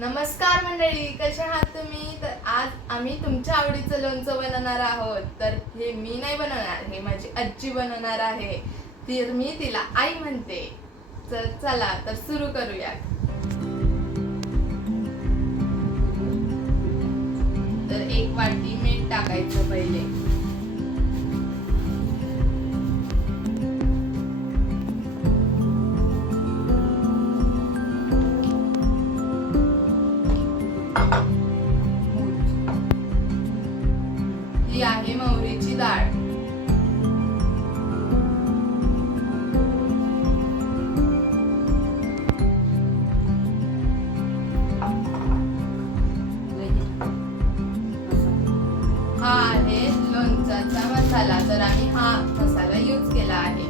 नमस्कार मंडळी, कशा आहात तुम्ही? तर आज आम्ही तुमच्या आवडीचं लोणचं बनवणार आहोत. तर हे मी नाही बनवणार, हे माझी आजी बनवणार आहे. तर मी तिला आई म्हणते. तर चला तर सुरू करूया. तर 1 वाटी मीठ टाकायचं पहिले. ही आहे मोहरीची डाळ. हा आहे लोणच्याचा मसाला. तर आम्ही हा मसाला यूज केला आहे.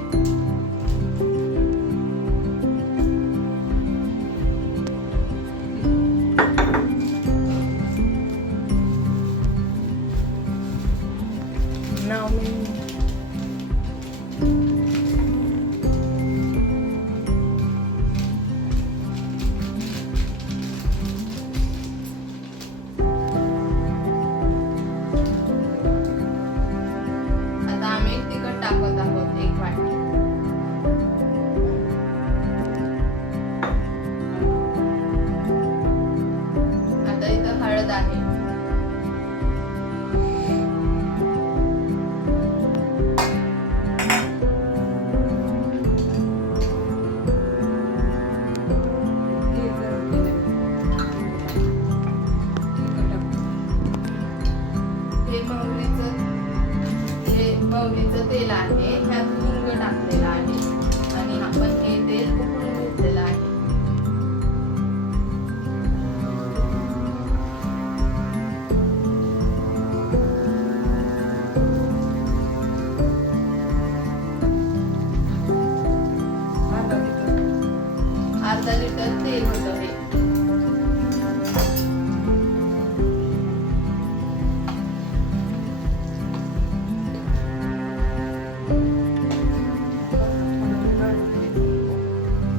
आता आम्ही तिखट टाकत आहोत 1 वाटी. आता इथं हळद आहे. मोहरीचं तेल आहे, ह्यात हिंग टाकलेला आहे आणि आपण हे तेल उकळून घेतलेलं आहे. अर्धा लिटर तेल होतं हे.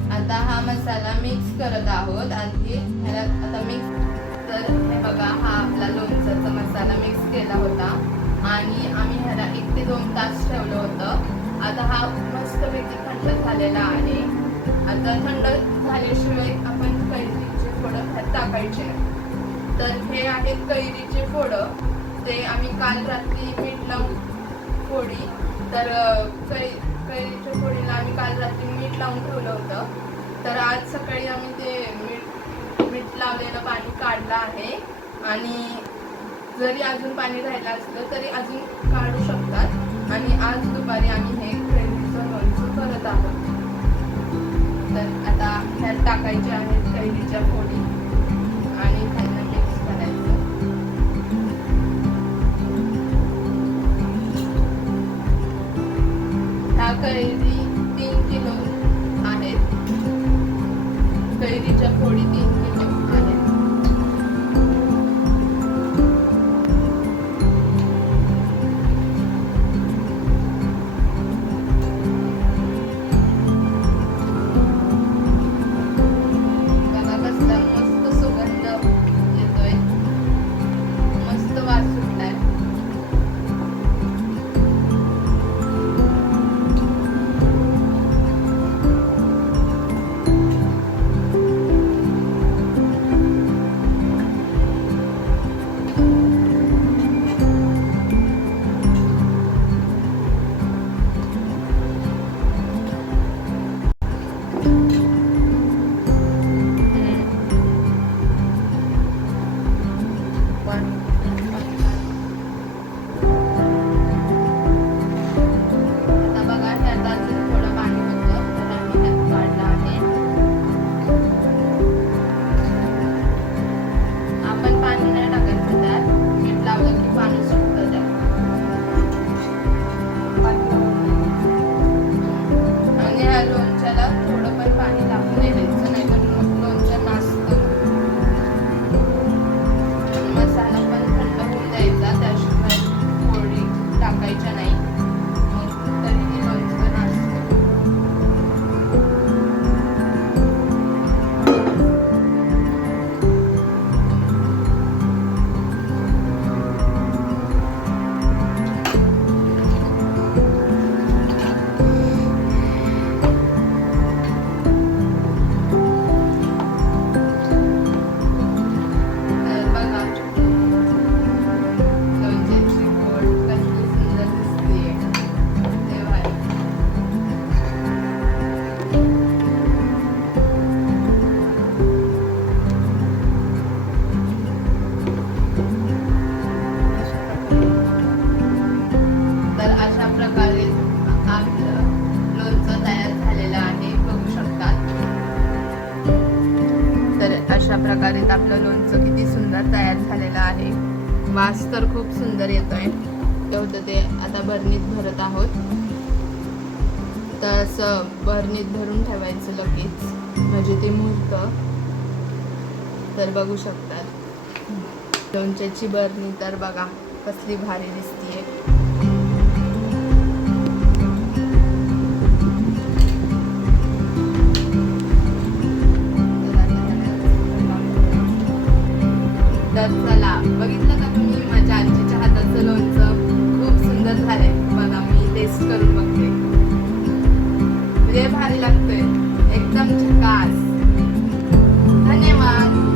आता हा मसाला मिक्स करत आहोत. आधी ह्याला आता मिक्स. तर हे बघा, हा आपला लोणच्याचा मसाला मिक्स केला होता आणि आम्ही ह्याला 1 ते 2 तास ठेवलं होतं. आता हा मस्तपैकी थंड झालेला आहे. आता थंड झाल्याशिवाय आपण कैरीचे फोडं ह्यात टाकायचे. तर हे आहेत कैरीचे फोडं. ते आम्ही काल रात्री मीठ लावून फोडी. तर कैरीच्या फोडीला आम्ही काल रात्री मीठ लावून ठेवलं होतं. तर आज सकाळी आम्ही ते मीठ लावलेलं पाणी काढलं आहे आणि जरी अजून पाणी राहिलं असलं तरी अजून काढू शकतात. आणि आज दुपारी आम्ही हे कैरीचं लोणचं करत आहोत. तर आता ह्यात टाकायचे आहेत कैरीच्या फोडी आणि त्यांना मिक्स करायचं. ह्या कैरी 3 किलो आहेत. कैरीच्या फोडी 3 किलो आहेत. बघा प्रकारे आपलं लोणचं किती सुंदर तयार झालेलं आहे. वास तर खूप सुंदर येतोय. ते होतं ते आता भरणीत भरत आहोत. तर असं भरणीत भरून ठेवायचं लगेच, म्हणजे ते मुहूर्त. तर बघू शकतात लोणच्याची भरणी तर बघा कसली भारी दिसतीये. तर चला, बघितलं का तुम्ही माझ्या आजीच्या हाताचं लोणचं खूप सुंदर झालंय. बघा मी टेस्ट करून बघते. म्हणजे भारी लागतंय, एकदम झकास. धन्यवाद.